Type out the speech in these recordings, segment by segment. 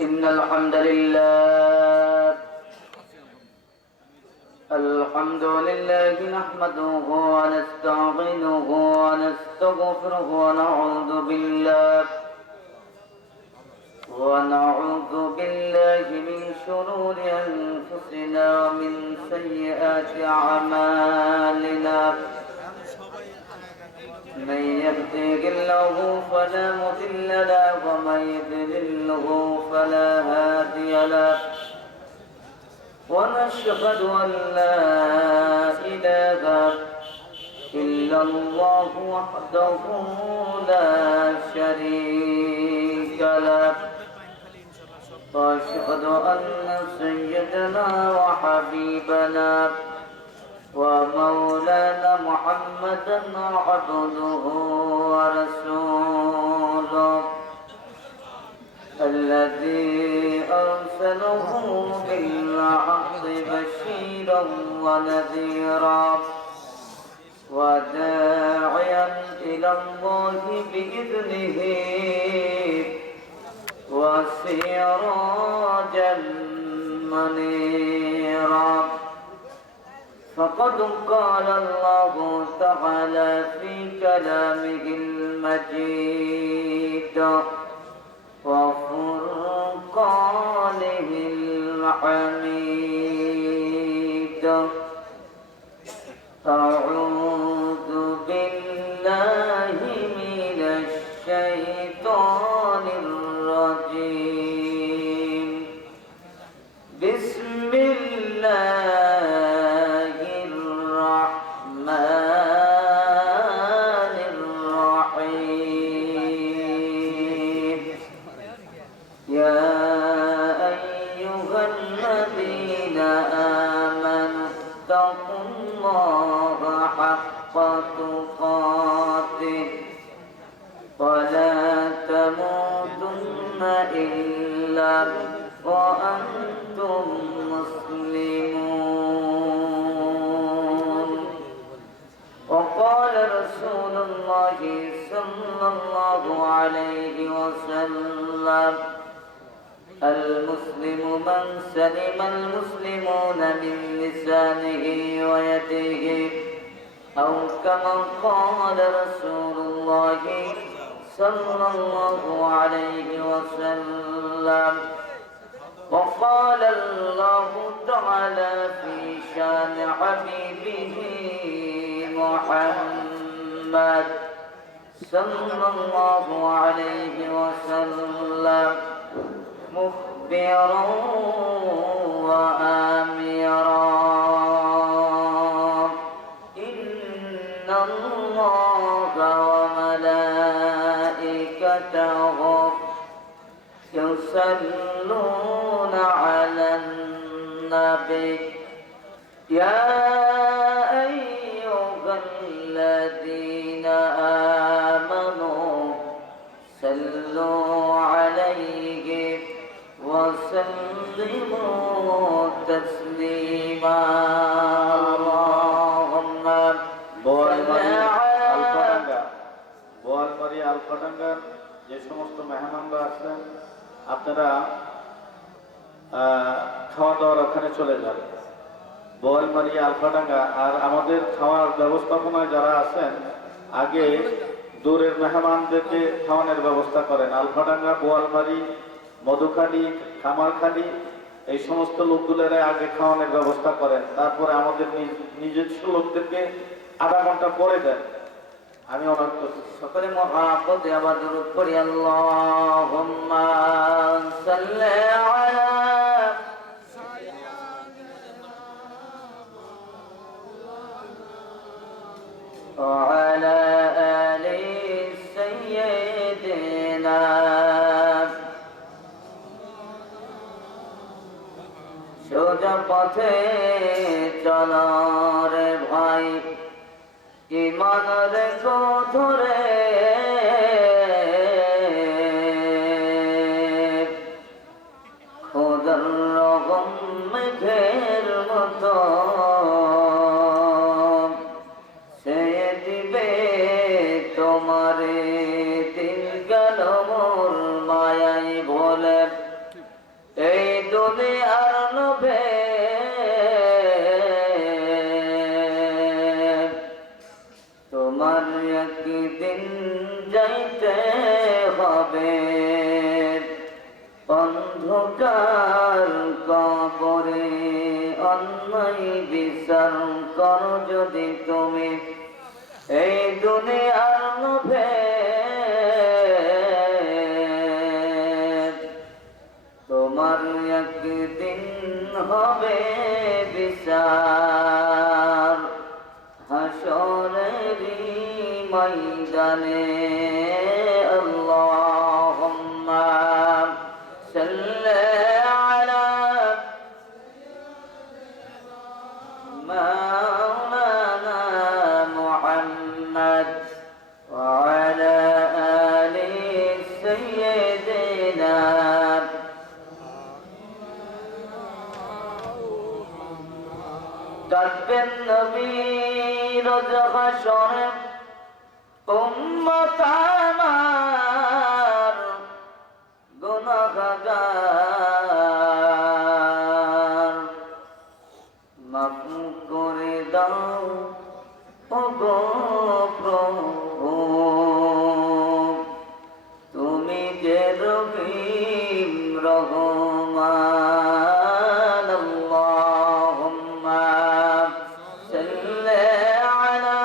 إن الحمد لله نحمده ونستعينه ونستغفره ونعوذ بالله من شرور أنفسنا ومن سيئات أعمالنا. من يهده الله فلا مضل له ومن يضلله فلا هادي له. ونشهد أن لا إله إلا الله وحده لا شريك له. وأشهد أن سيدنا وحبيبنا ومولانا محمدا عبده ورسوله الذي أرسله بالحق بشيرا ونذيرا وداعيا إلى الله بإذنه وسراجا منيرا. فقد قال الله تعالى في كلامه المجيد وفرقانه الحميد. أعوذ بالله من الشيطان الرجيم. بسم الله الرحمن الرحيم. يا أيها الذين آمنوا اتقوا الله حق تقاته ولا تموتن إلا وأنتم مسلمون. وقال رسول الله صلى الله عليه وسلم: المسلم من سلم المسلمون من لسانه ويده، أو كما قال رسول الله صلى الله عليه وسلم. وقال الله تعالى في شان حبيبه محمد صلى الله عليه وسلم مخبرا وآمرا: إن الله وملائكته يصلون على النبي يا أيها الذين آمنوا صلوا عليه وسلموا تسليما. اللهم বোয়ালমারী আলফাডাঙ্গার যে সমস্ত মেহমানরা আসলেন, আপনারা খাওয়া দাওয়ার ওখানে চলে যান। বোয়ালমারী আলফাডাঙ্গা আর আমাদের খাওয়ার ব্যবস্থাপনায় যারা আছেন, আগে দূরের মেহমানদেরকে খাওয়ানোর ব্যবস্থা করেন। আলফাডাঙ্গা, বোয়ালমারী, মধুখালী, খামারখালী এই সমস্ত লোকগুলোরা আগে খাওয়ানোর ব্যবস্থা করেন, তারপরে আমাদের নিজস্ব লোকদেরকে আধা ঘন্টা পরে দেন। আমি অনেক সকলে মহাপদে আবার দরুদ পড়ি। আল্লাহুম্মা সাল্লি আলা وعلى آل سيدنا সোজা পথে চলো রে ভাই, ঈমান রেখো ধরে, খোদার রহম মেঘের মতো সে দিবে তোমারে। দিন গেল মোর মায়াই ভোলে এই দুনিয়ার লোভে তোমার একদিন যাইতে হবে অন্ধকার কবরে অন্যায় বিচার করো যদি তুমি এই দুনিয়ার লোভে তোমার একদিন হবে বিচার হাসরেরই ময়দানে আল্লাহুম্মা সাল্লি আলা মাওলানা মুহাম্মদ ওয়া আলা আলি সাইয়্যিদিনা কাঁদবেন নবী রোজ হাসরে উম্মত আমার গুনাহগার মাফ করে দাও ও গো প্রভু তুমি যে রহিম রহমান আল্লাহুম্মা সাল্লি আলা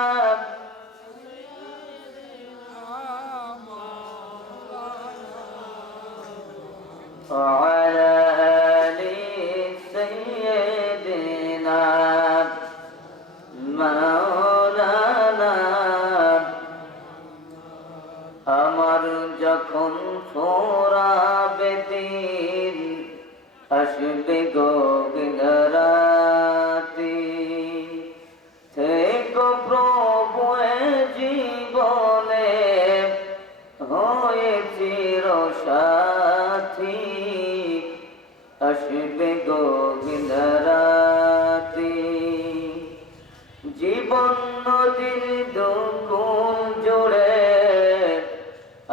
وعلى آل سيدنا مولانا আমার যখন ফোরাবে দিন আসবে গভীর রাতি থেকো প্রভু এ জীবনে হয়ে চিরসাথী আসবে গভীর রাতি জীবন নদীর দুকুল জুড়ে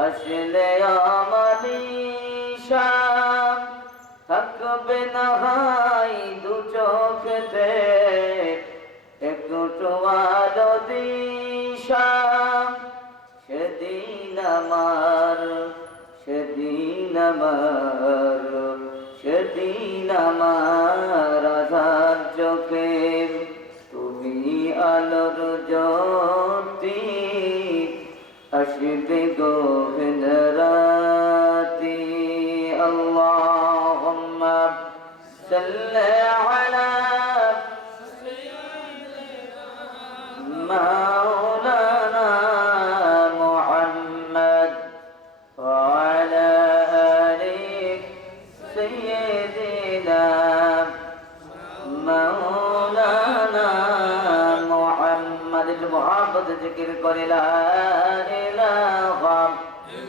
আসলে আমানিশা থাকবে না হাই দু চোখেতে একটু আলো দিশা সেদিন আমার আধার চোখে তুমি আলোর জ্যোতি আসবে গভীর রাতি আল্লাহুম্মা সাল্লি আলা মাওলানা মুহাম্মদ ওয়া আলা আলি সাইয়্যিদিনা মাওলানা মুহাম্মদ মুহাম্মদ জিকির করে লা ইলাহা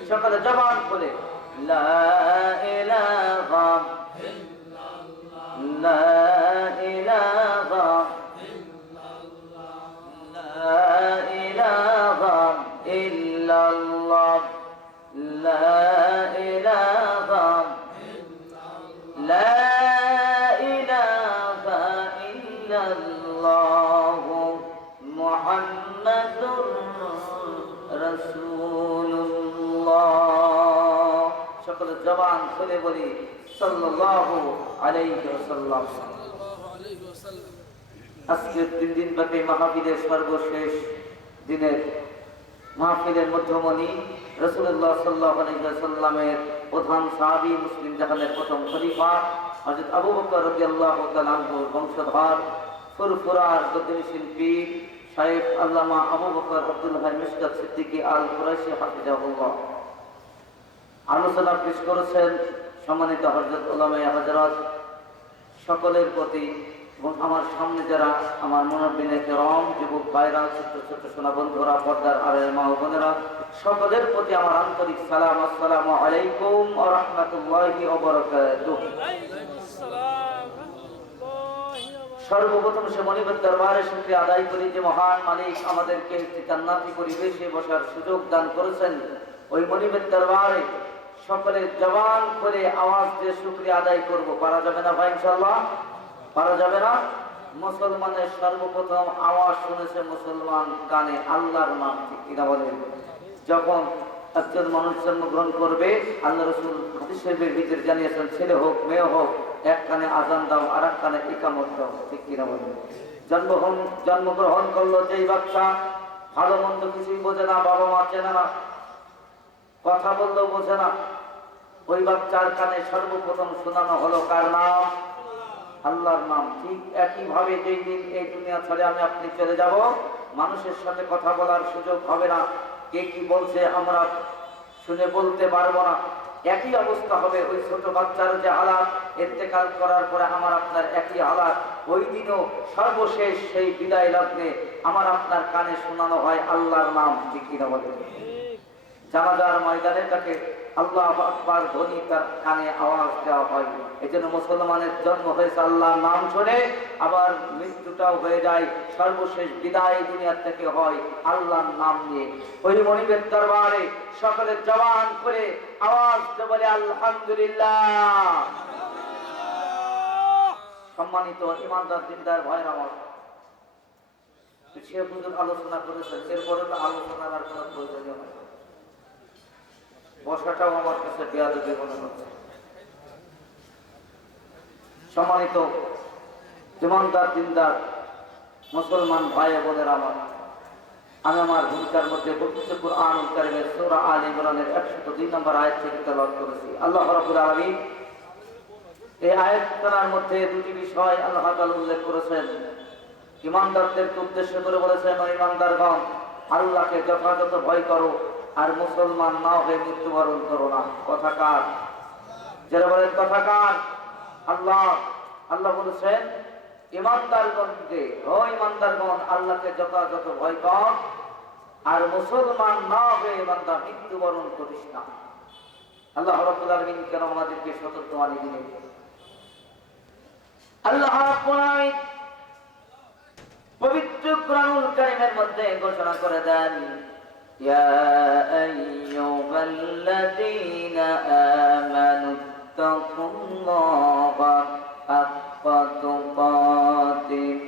সকলে জবান খুলে লা ইলাহা ইল্লাল্লাহ লা ইলাহা لا إله إلا الله لا إله لا إله إلا الله محمد رسول الله সকল জবান খুলে বলি সাল্লাল্লাহু আলাইহি ওয়াসাল্লাম আজকে 3 দিন ব্যাপী মাহফিলের সর্বশেষ দিনের মাহফিলের মধ্যমণি রাসূলুল্লাহ সাল্লাল্লাহু আলাইহি ওয়াসাল্লামের প্রধান সাহাবী মুসলিম জাহানের প্রথম খলিফা হযরত আবু বকর রাদিয়াল্লাহু তাআলা আনহুর বংশধর ফুরফুরার গদ্যী শিল্পী শাইখ আল্লামা আবু বকর আব্দুল হাই মিশকাত সিদ্দিকী আল কুরাইশি হাফিজাহুল্লাহ আলোচনা পেশ করেছেন সম্মানিত হযরত উলামায়ে হযরত সকলের প্রতি এবং আমার সামনে যারা আমার মুনাব্বিনে কেরাম যুবক ভাইরা ছোট ছোট সোনা বন্ধুরা পর্দার আড়ালে মা ও বোনেরা সকলের প্রতি আমার আন্তরিক সালাম আসসালামু আলাইকুম ওয়া রাহমাতুল্লাহি ওয়া বারাকাতুহু। সর্বপ্রথম সে মনিবের দরবারে শুকরিয়া আদায় করি যে মহান মালিক আমাদেরকে একটি জান্নাতি পরিবেশে বসার সুযোগ দান করেছেন। ওই মনিবের দরবারে সকলে জবান করে আওয়াজ দিয়ে শুকরিয়া আদায় করব। পারা যাবে না ভাই? ইনশাআল্লাহ পারা যাবে না? মুসলমানের সর্বপ্রথম আওয়াজ শুনেছে মুসলমান কানে আল্লাহর নাম, ঠিক কিনা বলেন? যখন একজন মানুষ জন্মগ্রহণ করবে, আল্লাহ রাসূল হাদিস শরীফের ভিতরে জানিয়েছেন, ছেলে হোক মেয়ে হোক, এক কানে আযান দাও আর এক কানে ইকামত দাও, ঠিক কিনা বলেন? জন্মগ্রহণ করলো যেই বাচ্চা, ভালো মন্দ কিছুই বোঝে না, বাবা মা চেনে না, কথা বললেও বোঝে না, ওই বাচ্চার কানে সর্বপ্রথম শোনানো হলো কার নাম? আল্লাহর নাম। ঠিক একইভাবে যেই দিন এই দুনিয়া ছেড়ে আমি আপনি চলে যাব, মানুষের সাথে কথা বলার সুযোগ হবে না, কে কি বলছে আমরা শুনে বলতে পারবো না। একই অবস্থা হবে ওই ছোট বাচ্চার যে হালাত, ইন্তেকাল করার পরে আমার আপনার একই হালাত। ওই দিনও সর্বশেষ সেই বিদায় লগ্নে আমার আপনার কানে শোনানো হয় আল্লাহর নাম, ঠিক কিনা বলে? জানাজার ময়দানে তাকে আল্লাহু আকবার ধ্বনি তার কানে আওয়াজ দেওয়া হয়। এই জন্য মুসলমানের জন্ম হয়েছে আল্লাহর নাম শুনে, আবার মৃত্যুটাও হয়ে যায়, সর্বশেষ বিদায় দুনিয়া থেকে হয় আল্লাহর নাম নিয়ে। ওই মনিবের দরবারে সকলে জবান করে আওয়াজ দিয়ে বলে আলহামদুলিল্লাহ। সম্মানিত ইমানদার দিনদার ভাইরা আমার, শেখ হুজুর আলোচনা করেছেন, এরপরে তো আলোচনার আর কোনো প্রয়োজন নেই। বসাটাও আমার কাছে বেয়াদবি মনে হচ্ছে। সম্মানিত ইমানদার দিনদার মুসলমান ভাই বোনেরা আমার, আমি আমার ভূমিকার মধ্যে পবিত্র কুরআনুল কারীমের সূরা আলে ইমরানের 102 নম্বর আয়াত থেকে তেলাওয়াত করেছি। আল্লাহ রাব্বুল আলামিন এই আয়াতটার মধ্যে দুটি বিষয় আল্লাহ তাআলা উল্লেখ করেছেন। ইমানদারদেরকে উদ্দেশ্য করে বলেছেন, ও ইমানদারগণ, আল্লাহকে যথাযথ ভয় করো আর মুসলমান না হয়ে মৃত্যুবরণ করো না। কথা কার? যারা বলেন কথা কার? আল্লাহ। আল্লাহ বলেছেন ইমানদারগণকে, ও ইমানদারগণ, আল্লাহকে যথাযথ ভয় কর আর মুসলমান না হয়ে বান্দা মৃত্যুবরণ করিস না। আল্লাহ রাব্বুল আলামিন কেন আমাদেরকে সতর্কবাণী দিলেন? আল্লাহ রাব্বুল আলামিন পবিত্র কুরআনুল কারীমের মধ্যে ঘোষণা করে দেন, ইয়া আইয়ুহাল্লাযীনা আমানু তাকুল্লাহা হাক্কা তুকাতিহ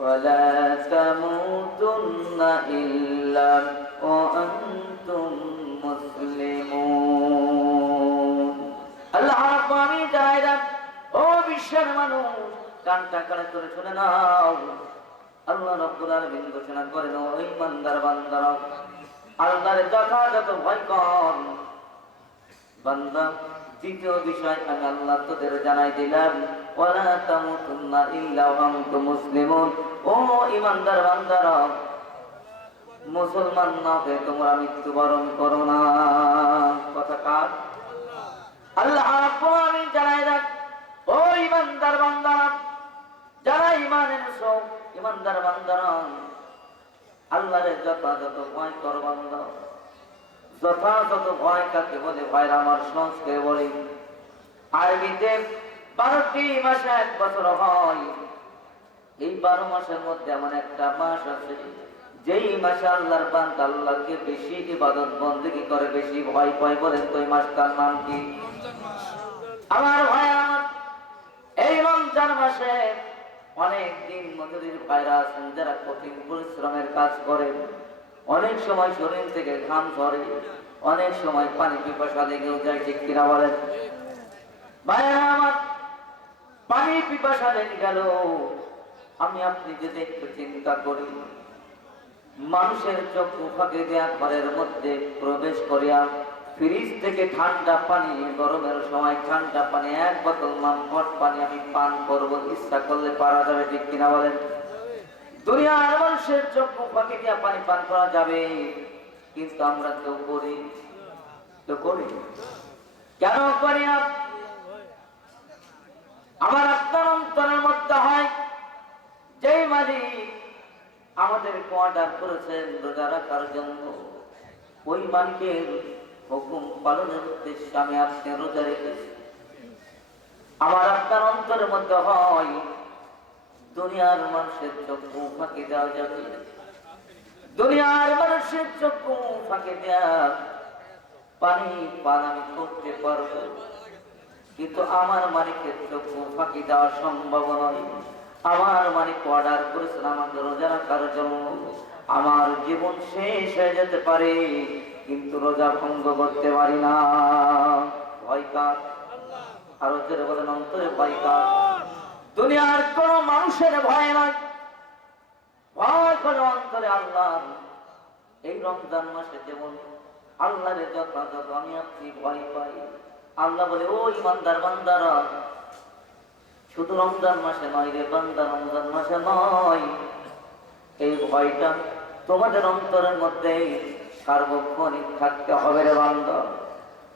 ওয়া লা তামুতুন্না ইল্লা ওয়া আনতুম মুসলিমুন। আল্লাহ রাব্বুল আলামিন জানালেন, ও বিশ্বের মানুষ, কানটা কানে করে শুনে নাও। আল্লাহ রাব্বুল আলামিন ঘোষণা করেন, ও ইমানদার বান্দারা, আল্লাহর যথাযথ ভয় কর। বান্দা, দ্বিতীয় বিষয় আমি আল্লাহ তোদের জানাই দিলাম, ওয়ালা তামুতুন্না ইল্লা ওয়া আনতুম মুসলিমুন। ও ইমানদার বান্দারা, মুসলমান না হয়ে তোমরা মৃত্যুবরণ করো না। কথা কার? আল্লাহ রাব্বুল আলামিন জানাই দেন, ও ইমানদার বান্দারা, যারা ঈমান এনেছো, ইমানদার বান্দারা, আল্লাহর যথাযথ ভয় কর বান্দা। যথাযথ ভয় কাকে বলে? ভাইরা আমার, সংস্কৃতে বলি আরবিতে 12টি মাসে 1 বছর হয়। এই 12 মাসের মধ্যে এমন একটা মাস আছে যেই মাসে আল্লাহর বান্দা আল্লাহকে বেশি ইবাদত বন্দেগী করে, বেশি ভয় পায়। বলেন তো এই মাসটার নাম কি? আমার ভাই আমার, এই রমজান মাসে অনেক দিন মজুরির ভাইরা আছেন যারা কঠিন পরিশ্রমের কাজ করে, অনেক সময় শরীর থেকে ঘাম ঝরে, অনেক সময় পানি পিপাসা লেগেও যায়, ঠিক কিনা বলেন? ভাইরা আমার, পানি পিপাসা লেগে গেল, আমি আপনি যদি একটু চিন্তা করি, মানুষের চক্ষু ফাঁকে দেয়া ঘরের মধ্যে প্রবেশ করিয়া ফ্রিজ থেকে ঠান্ডা পানি, গরমের সময় ঠান্ডা পানি 1 বোতল হট পানি আমি পান করব, ইচ্ছা করলে পারা যাবে, ঠিক কিনা বলেন? দুনিয়ার মানুষের চক্ষু ফাঁকে দিয়া পানি পান করা যাবে, কিন্তু আমরা কেউ করি? কেউ করি? কেন করি না? আমার আপনার অন্তরের মধ্যে হয়, যেই মালিক আমাদের অর্ডার করেছেন রোজা রাখার জন্য, ওই মালিকের হুকুম পালনের উদ্দেশ্যে আমি আপনি রোজা রেখেছি। আমার আপনার অন্তরের মধ্যে হয়, দুনিয়ার মানুষের চক্ষু ফাঁকি দেওয়া যাবে, দুনিয়ার মানুষের চক্ষু ফাঁকি দেওয়া পানি পান আমি করতে পারবো, কিন্তু আমার মালিকের চক্ষু ফাঁকি দেওয়া সম্ভব নয়। আমার মালিক অর্ডার করেছেন আমাকে রোজা রাখার জন্য। আমার জীবন শেষ হয়ে যেতে পারে, কিন্তু রোজা ভঙ্গ করতে পারি না। ভয় কার? আরো জোরে বলেন, অন্তরে ভয় কার? দুনিয়ার কোন মানুষের ভয় নয়, ভয় করে অন্তরে আল্লাহ। এই রমজান মাসে যেমন আল্লাহরে যথাযথ আমি আপনি ভয় পাই, আল্লাহ বলে ও ইমানদার বান্দারা, শুধু রমজান মাসে নয় রে বান্দা, রমজান মাসে নয়, এই ভয়টা তোমাদের অন্তরের মধ্যে সার্বক্ষণিক থাকতে হবে রে বান্দা।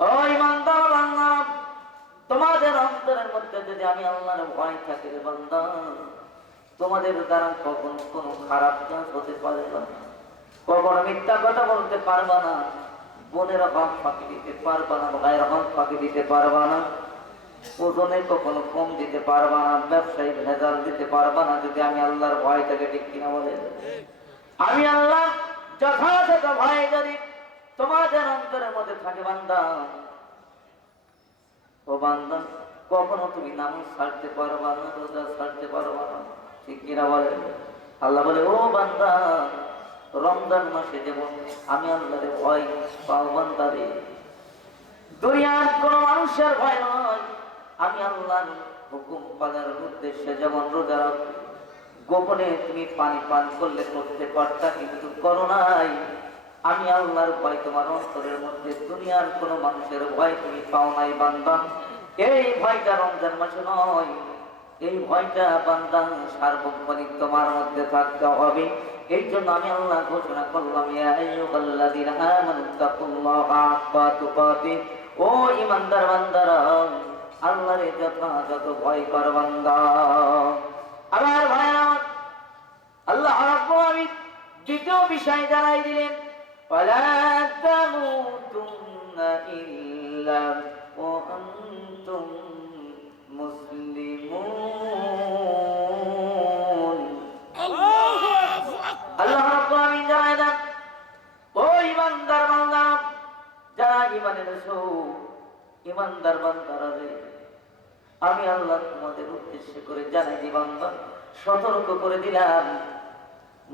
ও ইমানদার বান্দা, তোমাদের অন্তরের মধ্যে যদি আমি আল্লাহর ভয় থাকে রে বান্দা, তোমাদের দ্বারা কখন কোনো খারাপ কাজ হতে পারে না, কখনো মিথ্যা কথা বলতে পারবা না, বোনের হক ফাঁকি দিতে পারবা না, ভাইয়ের হক ফাঁকি দিতে পারবা না, ওজনে কখনো কম দিতে পারবা না, ব্যবসায়ী ভেজাল দিতে পারবা না, যদি আমি আল্লাহর ভয় থাকে। ঠিক কিনা বলে? আমি আল্লাহ যথাযথ ভয় যদি তোমাদের অন্তরের মধ্যে থাকে বান্দা, ও বান্দা, কখনো তুমি নামাজ ছাড়তে পারবা না, রোজা ছাড়তে পারবা না। ঠিক কিনা বলে? আল্লাহ বলে ও বান্দা, রমজান মাসে যেমন আমি আল্লাহর ভয় পাও বান্দা রে, দুনিয়ার কোন মানুষের ভয় নয়, আমি আল্লাহর হুকুম পালনের উদ্দেশ্যে যেমন রোজা রাখো, গোপনে তুমি পানি পান করলে করতে পারতা, কিন্তু করো নাই। আমি আল্লাহর ভয় তোমার অন্তরের মধ্যে, দুনিয়ার কোন মানুষের ভয় তুমি পাও নাই বান্দা। এই ভয়টা রমজান মাসে নয়, এই ভয়টা বান্দা সার্বক্ষণিক তোমার মধ্যে থাকতে হবে। এই জন্য আমি আল্লাহ ঘোষণা করলাম, ইয়া আইয়ুহাল্লাযীনা আমানু তাকুল্লাহা হাক্কা তুকাতিহ, ও ঈমানদার বান্দারা, আল্লাহর যথাযথ ভয় কর বান্দা। আমার ভাইরা, আল্লাহ রাব্বুল আলামিন দ্বিতীয় বিষয় জানাই দিলেন, ওয়ালা তামুতুন্না ইল্লা ওয়া আনতুম মুসলিমুন। আল্লাহ রাব্বুল আলামিন জানাই দেন, ও ঈমানদার বান্দা, যারা ঈমান এনেছো, ঈমানদার বান্দারা রে, আমি আল্লাহ তোমাদের উদ্দেশ্য করে জানাই দি বান্দা, সতর্ক করে দিলাম,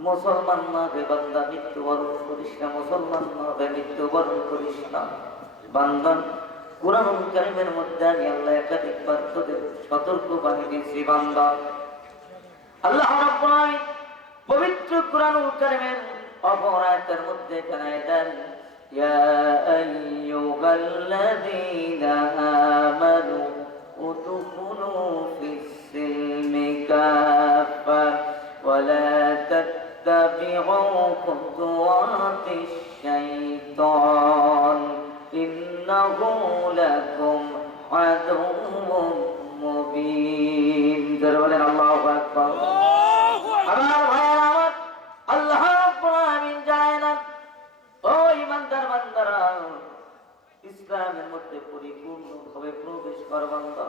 মুসলমান না হবে বান্দা মৃত্যুবরণ করিস না, মুসলমান না হবে মৃত্যুবরণ করিস না বান্দা। কুরআনুল কারীমের মধ্যে আমি আল্লাহ একাধিকবার তোদের সতর্ক বাণী দিয়েছি বান্দা। আল্লাহ রাব্বুল আলামিন পবিত্র কুরআনুল কারীমের অপর আয়াতের মধ্যে জানায় দেন, ইয়া আইয়ুহাল্লাযীনা আমানু উদখুলু ফিস-সিলমি কাফা ওয়া লা তাত্তাবি'উ খুতুওয়াতিশ শাইতান ইন্নাহু লাকুম আদুউম মুবিন। যারা বলেন আল্লাহু আকবার। আমার ভাইরা, আল্লাহ রাব্বুল আলামিন জানেন, ও ঈমানদার বান্দারা, ইসলামের মধ্যে পরিপূর্ণভাবে প্রবেশ কর বান্দা।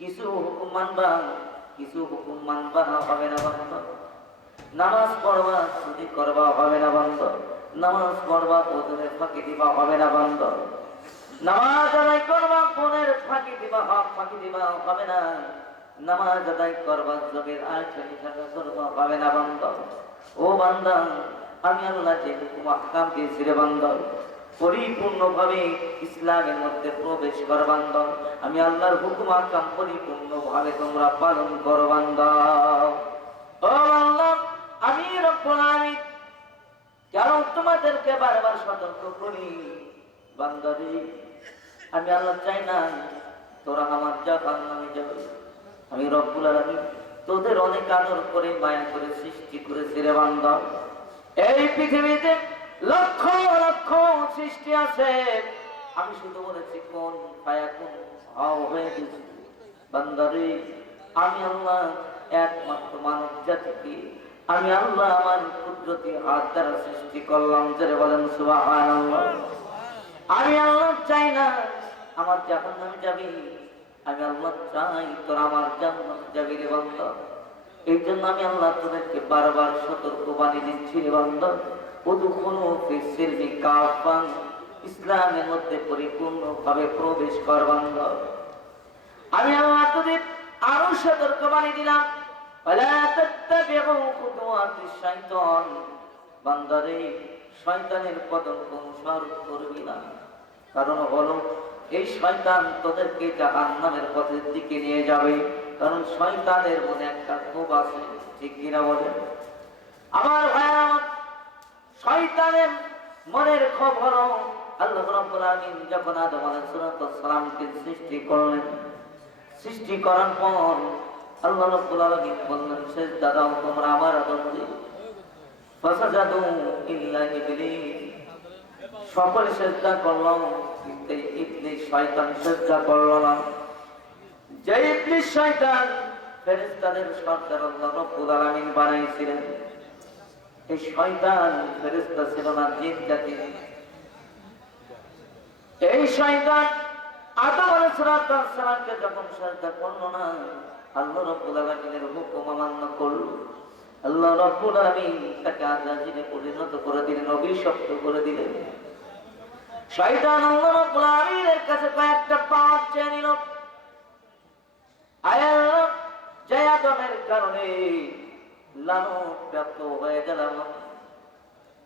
কিছু হুকুম মানবা, কিছু হুকুম মানবা না, হবে না বান্দা। নামাজ পড়বা, চুরি করবা, হবে না বান্দা। নামাজ পড়বা, ওজনের ফাঁকি দিবা, হবে না বান্দা। নামাজ আদায় করবা, বোনের ফাঁকি দিবা, হক ফাঁকি দিবা, হবে না। নামাজ আদায় করবা, জবের আয়াতখানি থাকা করবা, হবে না বান্দা। ও বান্দা, আমি আল্লাহ যে হুকুম আহকাম দিয়েছি রে বান্দা, পরিপূর্ণভাবে ইসলামের মধ্যে প্রবেশ কর বান্দা। আমি আল্লাহর হুকুম আহকাম পরিপূর্ণভাবে তোমরা পালন করো বান্দা। ও আল্লাহ, আমি রব্বুল আলামিন কেন তোমাদেরকে বারবার সতর্ক করি বান্দারে, আমি আল্লাহ চাই না তোরা আমার জাহান্নামে যাবে। আমি রব্বুল আলামিন তোদের অনেক আদর করে মায়া করে সৃষ্টি করেছি রে বান্দা। এই পৃথিবীতে লক্ষ লক্ষ সৃষ্টি আছে, আমি শুধু বলেছি কোন ফায়াকুন হও হয়ে গেছি বান্দারে। আমি আল্লাহ একমাত্র মানব জাতিকে আমি আল্লাহ আমার কুদরতি হাত দ্বারা সৃষ্টি করলাম। যারা বলেন সুবহানাল্লাহ। আমি আল্লাহ চাই না আমার জাহান্নামে যাবি, আমি আল্লাহ চাই তোর আমার জান্নাতে যাবি রে বান্দা। এই জন্য আমি আল্লাহ তোদেরকে বারবার সতর্ক বাণী দিচ্ছি রে বান্দা, উদখুলু ফিস-সিলমি কাফা ইসলামের মধ্যে পরিপূর্ণভাবে প্রবেশ কর বান্দা। আমি আমার তোদের আরো সতর্কবাণী দিলাম, ওয়ালা তাত্তাবিউ খুতুওয়াতিশ শাইতান, বান্দারে শয়তানের পদঙ্ক অনুসরণ করবি না। কারণ হলো এই শয়তান তোদেরকে জাহান্নামের পথের দিকে নিয়ে যাবে। কারণ শয়তানের মনে একটা ক্ষোভ আছে, ঠিক কিনা বলেন? আমার ভাইয়া, শয়তানের মনের ক্ষোভ হলো আল্লাহ রাব্বুল আলামিন যখন আদম আলাইহিস সালামকে সৃষ্টি করলেন, সৃষ্টি করার পর আল্লাহ রাব্বুল আলামিন বললেন, সিজদা দাও তোমরা আমার আদমকে। ফাসাজাদু ইল্লা ইবলিস, সকলে সিজদা করল, কিন্তু ইবলিস শয়তান সিজদা করল না। যে ইবলিস শয়তান ফেরেশতাদের সরদার আল্লাহ রাব্বুল আলামিন বানাইছিলেন, এই শয়তান ফেরেশতা ছিল না, জিন জাতি। এই শয়তান আদম আলাইহিস সালামকে যখন সিজদা করল না, আল্লাহ রাব্বুল আলামিনের হুকুম অমান্য করল। আল্লাহ রাব্বুল আলামিন তাকে আজাজিলে পরিণত করে দিলেন, অভিশপ্ত করে দিলেন। শয়তান আল্লাহ রাব্বুল আলামিনের কাছে কয়েকটা পাওয়ার চেয়ে নিল। আল্লাহ যে আদমের কারণে লানত প্রাপ্ত হয়ে গেলাম,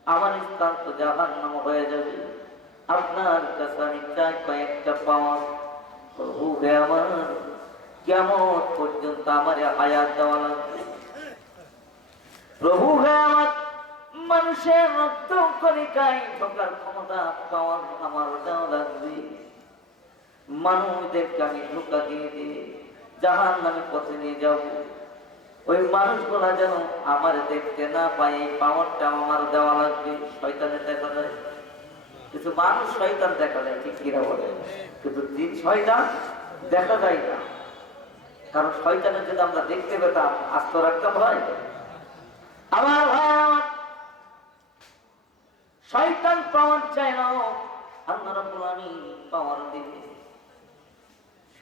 আমার স্থান তো জাহান্নাম হয়ে যাবে। আপনার কাছে আমি চাই কয়েকটা পাওয়ার। প্রভু হে আমার, কিয়ামত পর্যন্ত আমার হায়াত দেওয়া লাগবে। প্রভু হে আমার, মানুষের রক্ত কণিকায় ঢোকার ক্ষমতা পাওয়ার আমার দেওয়া লাগবে। মানুষদেরকে আমি ধোঁকা দিয়ে দিয়ে জাহান্নামের পথে নিয়ে যাব। ওই মানুষগুলা যেন আমার দেখতে না পায়, এই পাওয়ারটা আমার দেওয়া লাগবে। শয়তানের দেখা যায় কিছু মানুষ, শয়তান দেখা যায়, ঠিক কিনা বলে, কিন্তু জিন শয়তান দেখা যায় না। কারণ শয়তানের যদি আমরা দেখতে পেতাম, আস্ত রাখতাম হয়। আমার ভাই, শয়তান পাওয়ার চায় না, আল্লাহ রাব্বুল আলামিন পাওয়ার দিবে।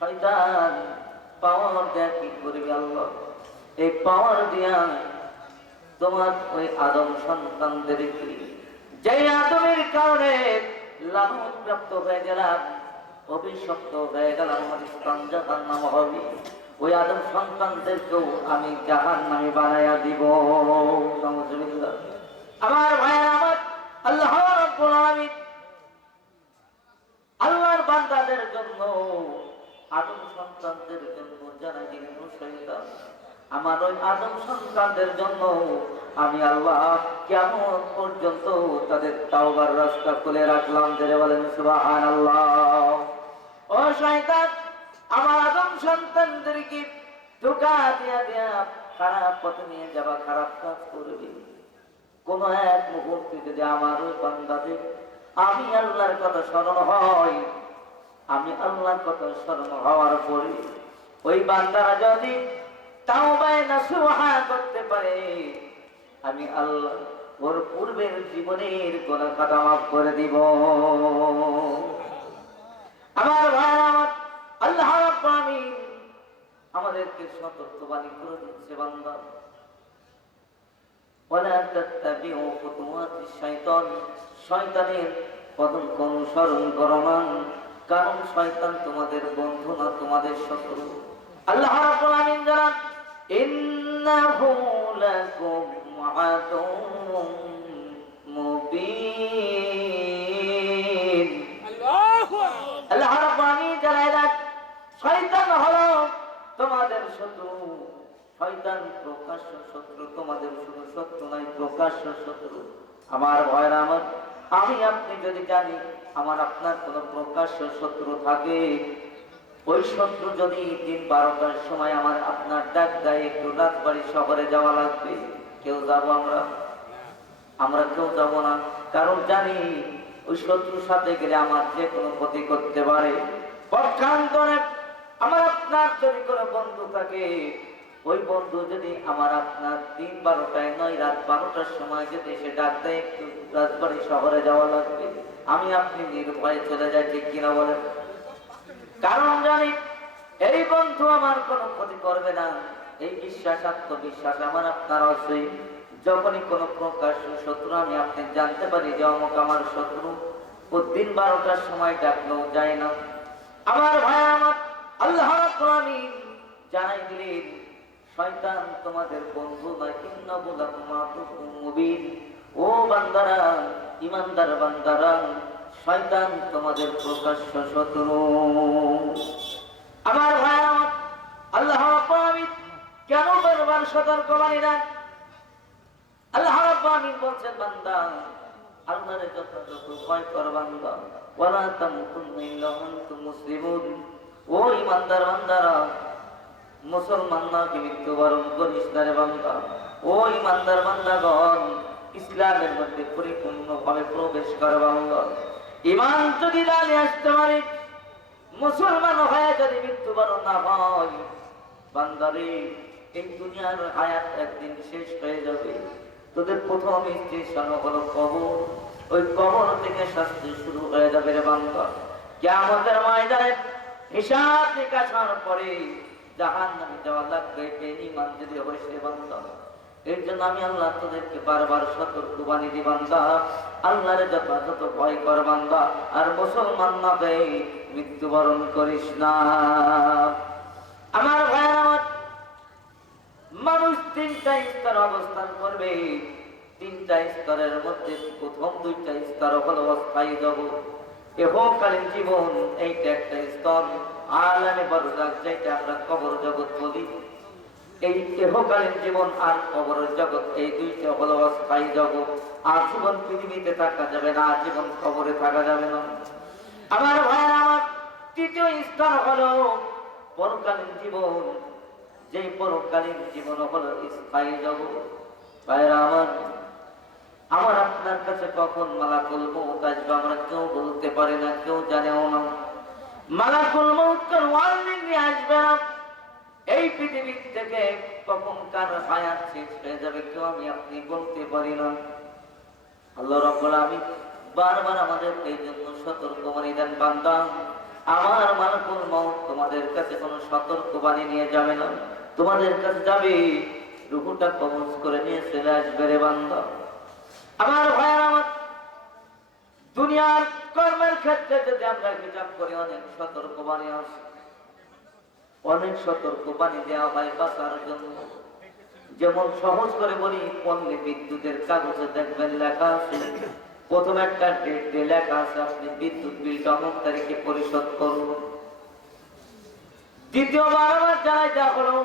শয়তান পাওয়ার দেয়া কি করবে আল্লাহ? এই পাওয়ার দিয়া তোমার ওই আদম সন্তানদেরকে, যে আদমের কারণে লানত প্রাপ্ত হয়ে গেলাম, অভিশপ্ত হয়ে গেলাম, আমার স্থান জাহান্নাম হবে, ওই আদম সন্তানদেরকেও আমি জাহান্নামে বানাইয়া দিব। নাউযুবিল্লাহ। আমার ভাইরা আমার, আল্লাহ রাব্বুল আলামিন আল্লাহর বান্দাদের জন্য, আদম সন্তানদের জন্য যারা জিন ও শয়তান, আমার ওই আদম সন্তানদের জন্য আমি আল্লাহ কিয়ামত পর্যন্ত তাদের তাওবার রাস্তা খুলে রাখলাম। যারা বলেন সুবহানাল্লাহ। ও শয়তান, আমার আদম সন্তানদেরকে ধোঁকা দিয়া দিয়া খারাপ পথে নিয়ে যাবা, খারাপ কাজ করবি। কোন এক মুহূর্তে যদি আমার ওই বান্দাদের আমি আল্লাহর কথা স্মরণ হয়, আমি আল্লাহর কথা স্মরণ হওয়ার পরে ওই বান্দারা যদি তাওবায়ে নাসুহা করতে পারে, আমি আল্লাহ ওর পূর্বের জীবনের গুনাহ খাতা মাফ করে দিব। আমার ভাই আমার, আল্লাহ রাব্বুল আলামিন আমাদেরকে সতর্কবাণী করে দিচ্ছে, বান্দা ওয়ালা তাত্তাবিউ খুতুওয়াতিশ শাইতান, শয়তানের পদঙ্ক অনুসরণ করো না। কারণ শয়তান তোমাদের বন্ধু না, তোমাদের শত্রু। আল্লাহ রাব্বুল আলামিন জানান, ইন্নাহু লাকুম আদুউম মুবিন। আল্লাহ রাব্বুল আলামিন জানান, শয়তান হলো তোমাদের শত্রু। শয়তান প্রকাশ্য শত্রু, তোমাদের শুধু শত্রু নয়, প্রকাশ্য শত্রু। আমার ভাইরা আমার, আমি আপনি যদি জানি আমার আপনার কোন প্রকাশ্য শত্রু থাকে, ওই শত্রু যদি দিন 12টার সময় আমার আপনার ডাক দেয় একটু রাজবাড়ি শহরে যাওয়া লাগবে, কেউ যাবো? আমরা কেউ যাব না। কারণ জানি ওই শত্রুর সাথে গেলে আমার যে কোনো ক্ষতি করতে পারে। পক্ষান্তরে আমার আপনার যদি কোনো বন্ধু থাকে, ওই বন্ধু যদি আমার আপনার দিন 12টায় নয়, রাত 12টার সময় যদি সে ডাক দেয় একটু রাজবাড়ি শহরে যাওয়া লাগবে, আমি আপনি নির্ভয়ে চলে যাই, ঠিক কিনা বলেন? কারণ জানি এই বন্ধু আমার কোনো ক্ষতি করবে না, এই বিশ্বাস, আত্মবিশ্বাস আমার আপনার আছে। যখনই কোনো প্রকাশ্য শত্রু আমি আপনি জানতে পারি যে অমুক আমার শত্রু, দিন 12টার সময় ডাকলেও যায় না। আমার ভাই আমার, আল্লাহ রাব্বুল আলামিন জানাই দিলেন শয়তান তোমাদের বন্ধু নয়, ইন্নাহু লাকুম আদুউম মুবিন। ও বান্দারা, ইমানদার বান্দারা, শয়তান তোমাদের প্রকাশ্য শত্রু। আমার ভাই আমার, আল্লাহ রাব্বুল আলামিন কেন বারবার সতর্কবাণী দেন? আল্লাহ রাব্বুল আলামিন বলছেন, বান্দা আল্লাহর যথাযথ ভয় কর বান্দা, ওয়ালা তামুতুন্না ইল্লা ওয়া আনতুম মুসলিমুন। ও ইমানদার বান্দারা, মুসলমান না কি মৃত্যুবরণ করিস না রে বান্দা। ও ইমানদার বান্দাগণ, ইসলামের মধ্যে পরিপূর্ণভাবে প্রবেশ কর বান্দা। ঈমান যদি লালে আসতে পারে, মুসলমান হয়ে যদি মৃত্যুবরণ না হয়, বান্দারে এই দুনিয়ার হায়াত একদিন শেষ হয়ে যাবে। তোদের প্রথম স্টেশন হলো কবর। ওই কবর থেকে শাস্তি শুরু হয়ে যাবে রে বান্দা। কিয়ামতের ময়দানে হিসাব নিকাশের পরে জাহান্নামে যাওয়া লাগবে বেঈমান যদি হইস রে বান্দা। এর জন্য আমি আল্লাহ তোদেরকে বারবার সতর্কবাণী দিই, বান্দা আল্লাহরে যথাযথ ভয় কর বান্দা, আর মুসলমান না হয়ে মৃত্যুবরণ করিস না। আমার ভাই আমার, মানুষ তিনটা স্তরে অবস্থান করবে। তিনটা স্তরের মধ্যে প্রথম দুইটা স্তর হলো অস্থায়ী জগৎ, ইহকালীন জীবন, এইটা একটা স্তর। আলামে বারজাখ, যেটা আমরা কবর জগৎ বলি, এই ইহকালীন জীবন আর কবরের জগৎ, এই দুইটা হলো অস্থায়ী জগৎ। আজীবন পৃথিবীতে থাকা যাবে না, আজীবন কবরে থাকা যাবে না। আমার ভাই আমার, তৃতীয় স্তর হলো পরকালীন জীবন। যে পরকালীন জীবন হলো স্থায়ী জগৎ। ভাইরা আমার, আমার আপনার কাছে কখন মালাকুল মউত আসবে আমরা কেউ বলতে পারি না, কেউ জানেও না। মালাকুল মউত কোন ওয়ার্নিং নিয়ে আসবে না। এই পৃথিবী থেকে কখন কার হায়াত শেষ হয়ে যাবে কেউ আমি আপনি বলতে পারি না। আল্লাহ রাব্বুল আলামিন বারবার আমাদের এই জন্য সতর্কবাণী দেন, বান্দা আমার মালাকুল মউত তোমাদের কাছে কোনো সতর্কবাণী নিয়ে যাবে না, তোমাদের কাছে যাবে রূহটা কবজ করে নিয়ে চলে আসবে রে বান্দা। আমার ভাইয়ের আমার, দুনিয়ার কর্মের ক্ষেত্রে যদি আমরা হিসাব করি অনেক সতর্কবাণী আছে, অনেক সতর্কবাণী দেওয়া হয় বাঁচার জন্য। যেমন সহজ করে বলি, পল্লী বিদ্যুতের কাগজে দেখবেন লেখা আছে, প্রথম একটা ডেট দিয়ে লেখা আছে আপনি বিদ্যুৎ বিলটা অমুক তারিখে পরিশোধ করুন। দ্বিতীয়বার আবার জানাই দেওয়া হলো,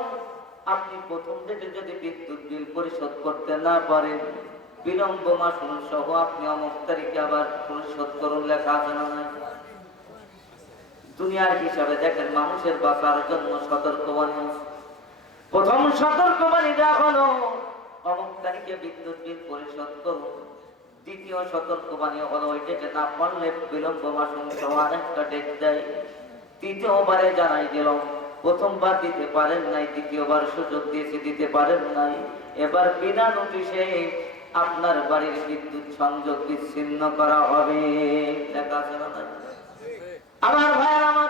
আপনি প্রথম ডেটে যদি বিদ্যুৎ বিল পরিশোধ করতে না পারেন, বিলম্ব মাসুল সহ আপনি অমুক তারিখে আবার পরিশোধ করুন, লেখা আছে না নাই? দুনিয়ার হিসাবে দেখেন মানুষের বাঁচার জন্য সতর্কবাণী আছে। প্রথম সতর্কবাণী দেওয়া হলো অমুক তারিখে বিদ্যুৎ বিল পরিশোধ করুন। দ্বিতীয় সতর্কবাণী হলো ওই ডেটে না পারলে বিলম্ব মাসুল সহ আরেকটা ডেট দেয়। তৃতীয়বারে জানাই দিল, প্রথমবার দিতে পারেন নাই, দ্বিতীয়বার সুযোগ দিয়েছি দিতে পারেন নাই, এবার বিনা নোটিশে আপনার বাড়ির বিদ্যুৎ সংযোগ বিচ্ছিন্ন করা হবে। লেখা আছে না নাই? আমার ভাইয়ের আমার,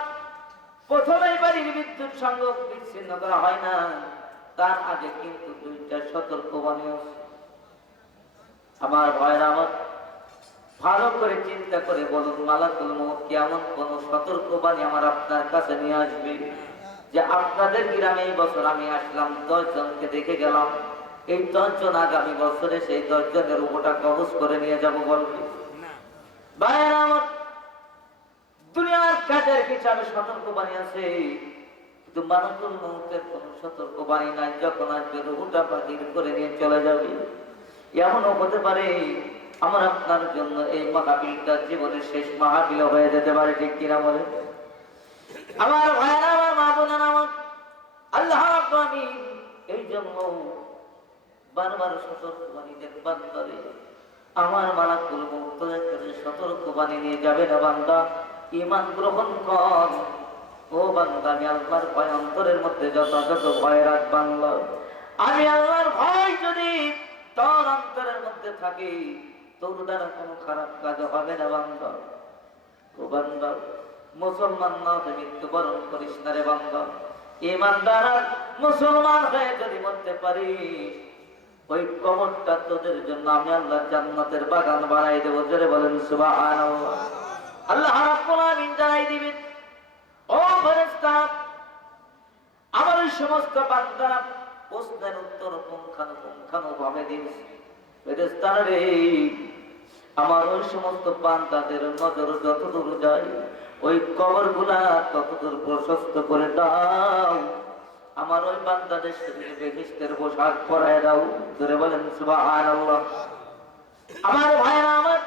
প্রথমেই বাড়ির বিদ্যুৎ সংযোগ বিচ্ছিন্ন করা হয় না, তার আগে কিন্তু দুইটা সতর্কবাণী আছে। আমার ভাইয়ের আমার, ভালো করে চিন্তা করে বলুন, মালাকুল মউত কেমন কোন সতর্কবাণী আমার আপনার কাছে নিয়ে আসবে যে আপনাদের গ্রামে এই বছর আমি আসলাম 10 জনকে দেখে গেলাম, এই 10 জন আগামী বছরে সেই 10 জনের উপরটা কবজ করে নিয়ে যাব বলবে? ভাইয়েরা আমার, দুনিয়ার কাজের হিসাবে সতর্কবাণী আছে, কিন্তু মালাকুল মউতের কোন সতর্কবাণী নাই। যখন আসবে রুহটা বাতিল করে নিয়ে চলে যাবে। এমনও হতে পারে আমার আপনার জন্য এই মাহফিলটা জীবনের শেষ মাহফিল হয়ে যেতে পারে, ঠিক কিনা বলে? আমার ভাইয়েরা আমার, মা বোনেরা আমার, আল্লাহ রাব্বুল আলামিন এই জন্য বারবার সতর্কবাণী দেন, বান্দারে আমার মালাকুল মউত তোদেরকে সতর্কবাণী নিয়ে যাবে না, বান্দা ঈমান গ্রহণ কর। ও বান্দা, আমি আল্লাহর ভয় অন্তরের মধ্যে যথাযথ ভয় রাখ বান্দা। আমি আল্লাহর ভয় যদি তোর অন্তরের মধ্যে থাকে, তোর দ্বারা কোনো খারাপ কাজ হবে না বান্দা। ও বান্দা, মুসলমান না হয়ে মৃত্যুবরণ করিস না রে বান্দা। ঈমানদার মুসলমান হয়ে যদি মরতে পারিস, ওই কবরটা তোদের জন্য আমি আল্লাহ জান্নাতের বাগান বানাই দেবো। জোরে বলেন সুবহানাল্লাহ। আল্লাহ রাব্বুল আলামিন জানাই দিবেন, ও ফেরেশতা, আমার ওই সমস্ত বান্দারা প্রশ্নের উত্তর পুঙ্খানুপুঙ্খানুভাবে দিয়েছে। ফেরেশতারা রে, আমার ওই সমস্ত বান্দাদের নজর যতদূর যায় ওই কবরগুলা ততদূর প্রশস্ত করে দাও। আমার ওই বান্দাদের শরীরে বেহেশতের পোশাক পরায় দাও। ধরে বলেন সুবহানাল্লাহ। আমার ভাইরা আমার,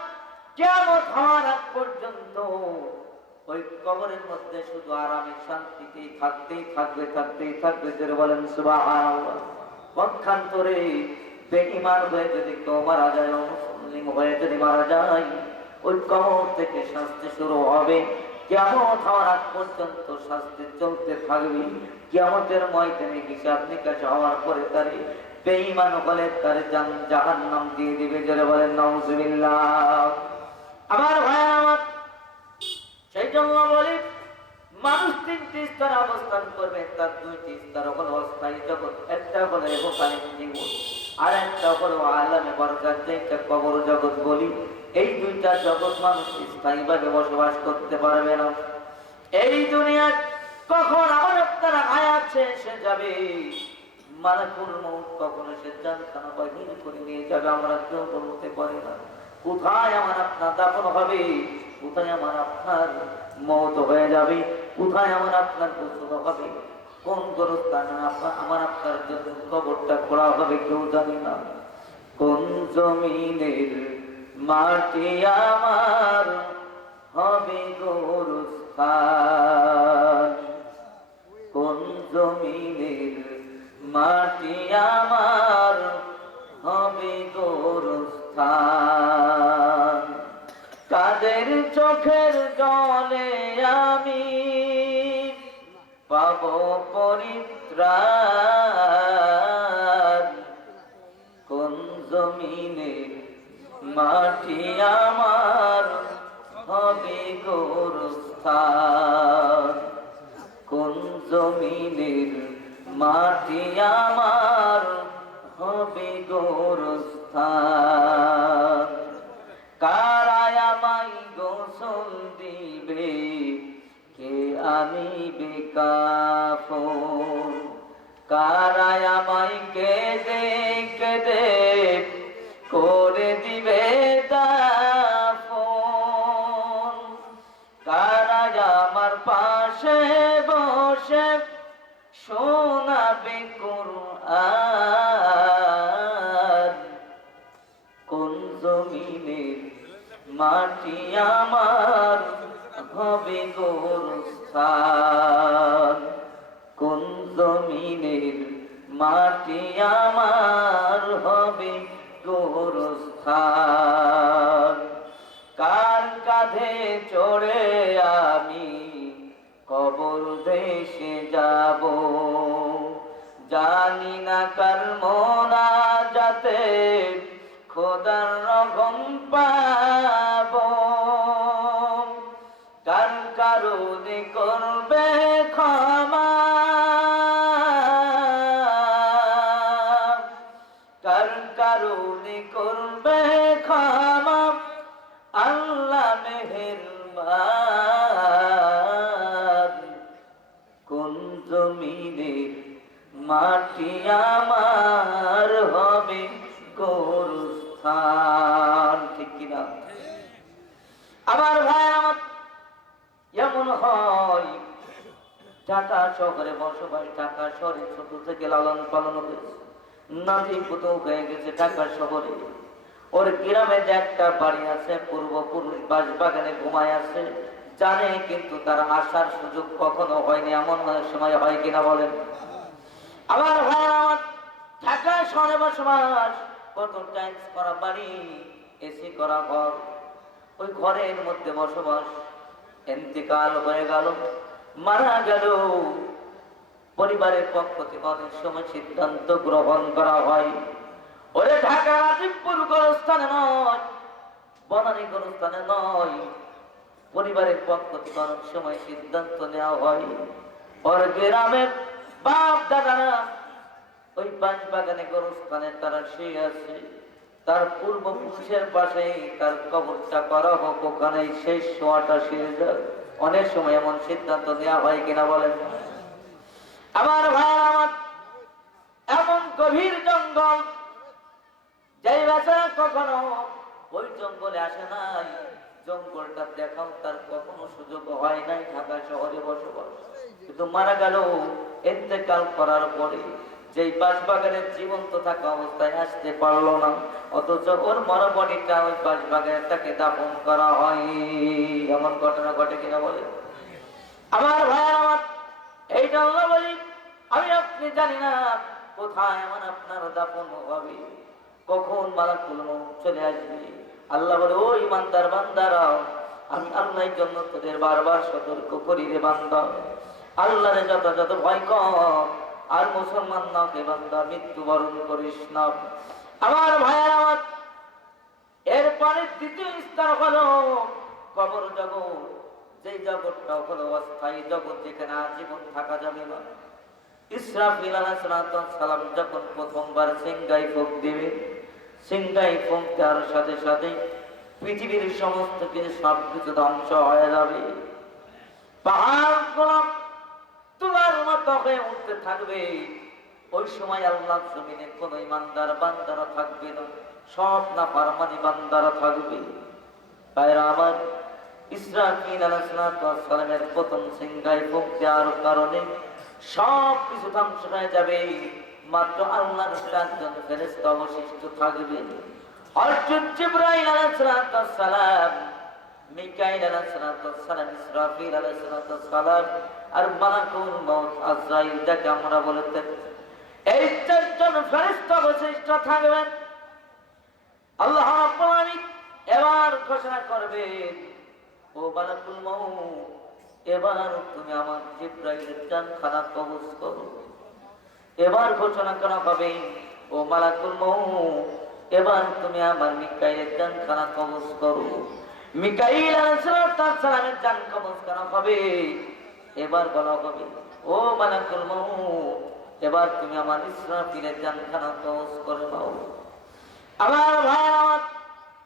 কিয়ামত হওয়ার আগ পর্যন্ত ওই কবরের মধ্যে শুধু আরামে শান্তিতে থাকতেই থাকবে। ধরে বলেন সুবহানাল্লাহ। পক্ষান্তরে বেঈমান হয়ে যদি কেউ মারা যায়, অমুসলিম হয়ে যদি মারা যায়, ওই কবর থেকে শাস্তি শুরু হবে। কিয়ামত হওয়ার আগ পর্যন্ত শাস্তি চলতে থাকবে। কিয়ামতের ময়দানে হিসাব নিকাশ হওয়ার পরে তারে বেঈমান হলে তারে জাহান্নাম দিয়ে দিবে। যারা বলেন নাউজুবিল্লাহ। আমার ভাই আমার, সেই জন্য বলি, মানুষ তিনটি স্তরে অবস্থান করবে। তার দুইটি স্তর হলো অস্থায়ী জগৎ, একটা হলো ইহকালীন জীবন, আর একটা হলো আলামে বারজাখ, যেটা কবর জগৎ বলি। এই দুইটা জগৎ মানুষ স্থায়ীভাবে বসবাস করতে পারবে না। এই দুনিয়ায় কখন আমার আপনারা হায়াত শেষ হয়ে যাবে, মালাকুল মউত কখন সে জানখানা বাহির করে নিয়ে যাবে, আমরা কেউ বলতে পারি না। কোথায় আমার আপনার দাফন হবে, কোথায় আমার আপনার মওত হয়ে যাবে, কোথায় আমার আপনার গোসল হবে, কোন গোরস্থানে আমার আপনার জন্য কবরটা খোঁড়া হবে কেউ জানি না। কোন জমিনের মাটি আমার হবে গোরস্থান, কোন জমিনের মাটি আমার হবে গোরস্থান। কাদের চোখের জলে আমি পাব পরিত্রাণ, কোন জমিনের মাটি আমার হবে গোরস্থান, কোন জমিনের মাটি আমার হবে গোরস্থান। কারায় আমায় গোসল দিবে, কে আনিবে কাফন, কারায় আমায় কেঁদে কেঁদে করে দিবে দাফন, কারায় আমার পাশে বসে শোনাবে কুরআন, কোন জমিনের মাটি আমার হবে গোরস্থান, কোন জমিনের মাটি আমার হবে গোরস্থান। কার কাঁধে চড়ে আমি কবর দেশে যাব, জানি না কার মোনাজাতে খোদার রহম পাব, কার কারণে করবে ক্ষমা, কার কারণে করবে ক্ষমা আল্লাহ মেহেরবান, কোন জমিনের মাটি আমার হবে গোরস্থান। ঠিক কিনা আমার ভাই আমার? এমন হয় ঢাকা শহরে বসবাস, ঢাকা শহরে ছোট থেকে লালন পালন হয়েছে, নাতি পুতৌ হয়ে গেছে ঢাকা শহরে। ওর গ্রামে যে একটা বাড়ি আছে, পূর্বপুরুষ বাঁশবাগানে ঘুমায় আছে, জানে কিন্তু তার আসার সুযোগ কখনো হয়নি। এমন সময় হয় কিনা বলেন? আমার ভাই আমার, ঢাকা শহরে বসবাস, কত টাইলস করা বাড়ি, এসি করা ঘর, ওই ঘরের মধ্যে বসবাস। ইন্তেকাল হয়ে গেল, মারা গেল, পরিবারের পক্ষ থেকে অনেক সময় সিদ্ধান্ত গ্রহণ করা হয়, ওরে ঢাকা রাজীবপুর গোরস্থানে নয়, বনানী গোরস্থানে নয়, পরিবারের পক্ষ থেকে অনেক সময় সিদ্ধান্ত নেওয়া হয় ওর গ্রামের বাপ দাদারা ওই বাঁশবাগানে গোরস্থানে তারা শুয়ে আছে, তার পূর্বপুরুষের পাশে তার কবরটা করা হোক, ওখানে শেষ শোয়াটা সেরে যাক। অনেক সময় এমন সিদ্ধান্ত নেওয়া হয় কিনা বলেন? আমার ভাই আমার, এমন গভীর জঙ্গল, যেই বেচারা কখনো ওই জঙ্গলে আসে নাই, জঙ্গলটা দেখাও তার কখনো সুযোগ হয় নাই, ঢাকা শহরে বসবাস, কিন্তু মারা গেল ইন্তেকাল করার পরে যেই বাঁশবাগানের জীবন্ত থাকা অবস্থায় আসতে পারলো না, অথচ ওর মরবডিটা ওই বাঁশবাগানের তাকে দাফন করা হয়। এমন ঘটনা ঘটে কিনা বলে? আমার ভাইয়ের আমার, এই জন্য বলি আমি আপনি জানি না কোথায় এমন আপনার দাফন হবে, কখন মালাকুল মউত চলে আসবে। আল্লাহ বলে, ও ইমানদার বান্দারা, আমি আল্লাহর জন্য তোদের বারবার সতর্ক করি রে বান্দা, আল্লাহরে যথাযথ ভয় কর, আর মুসলমান না কে বান্দা মৃত্যুবরণ করিস না। আমার ভাইয়ের আমার, এরপরে দ্বিতীয় স্তর হলো কবর জগৎ। যেই জগৎটা হলো অস্থায়ী জগৎ, যেখানে আজীবন থাকা যাবে না। ইসরাফিল আলাইহিস সালাম যখন প্রথমবার সিংহায় ফুঁক দিবে, সিংহায় ফুঁক দেওয়ার সাথে সাথে পৃথিবীর সমস্ত কিছু সবকিছু ধ্বংস হয়ে যাবে। পাহাড় গোলাপ তোমার মতো হয়ে উঠতে থাকবে। ওই সময় আল্লাহ জমিনে কোন ইমানদার বান্দারা থাকবে না, সব না পারমানি বান্দারা থাকবে। ভাইরা আমার, ইসরাফিল আলাইহিস সালামের প্রথম সিংহায় ফুঁক দেওয়ার কারণে সব কিছু ধ্বংস হয়ে যাবে, মাত্র আল্লাহর চারজন ফেরেশতা অবশিষ্ট থাকবে। হযরত জিবরাইল আলাইহিস সালাম, মিকাইল আলাইহিস সালাম, ইসরাফিল আলাইহিস সালাম আর মালাকুল মউত আজরাইল, যাকে আমরা বলে থাকি, এই চারজন ফেরেশতা অবশিষ্ট থাকবেন। আল্লাহ রাব্বুল আলামিন এবার ঘোষণা করবেন, ও মালাকুল মউত, এবার তুমি আমার জিবরাইলের জানখানা কবজ করো। এবার ঘোষণা করা হবে, ও মালাকুল মউত, এবার তুমি আমার মিকাইলের জানখানা কবজ করো। মিকাইল আলাইহিস সালামের জান কবজ করা হবে। এবার বলা হবে, ও মালাকুল মউত, এবার তুমি আমার ইসরাফিলের জানখানা কবজ করে নাও। আমার ভাই আমার,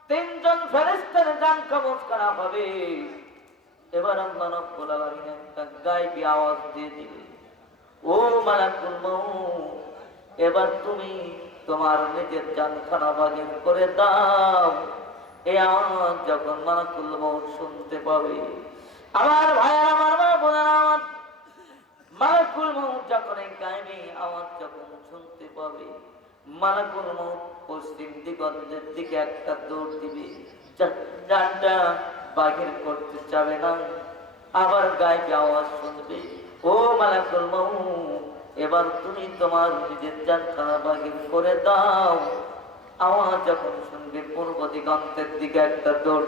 তিনজন ফেরেশতার জান কবজ করা হবে। এবার আল্লাহ রাব্বুল আলামিন একটা গায়বী আওয়াজ দিয়ে দিবে, ও মালাকুল মউত, এবার তুমি তোমার নিজের জানখানা বাগিন করে দাও। এই আওয়াজ যখন মালাকুল মউত শুনতে পাবে, আমার ভাইয়ের আমার মা বোনেরা আমার, মালাকুল মউত যখন এই গায়বী আওয়াজ যখন শুনতে পাবে, মালাকুল মউত পশ্চিম দিগন্তের দিকে একটা দৌড় দিবে, জানটা বাহির করতে যাবে না। আবার গায়বী আওয়াজ শুনবে, ও মালাকুল মউত, এবার তুমি তোমার নিজের জানখানা বাহির করে দাও। আওয়াজ যখন শুনবে, পূর্ব দিগন্তের দিকে একটা দৌড়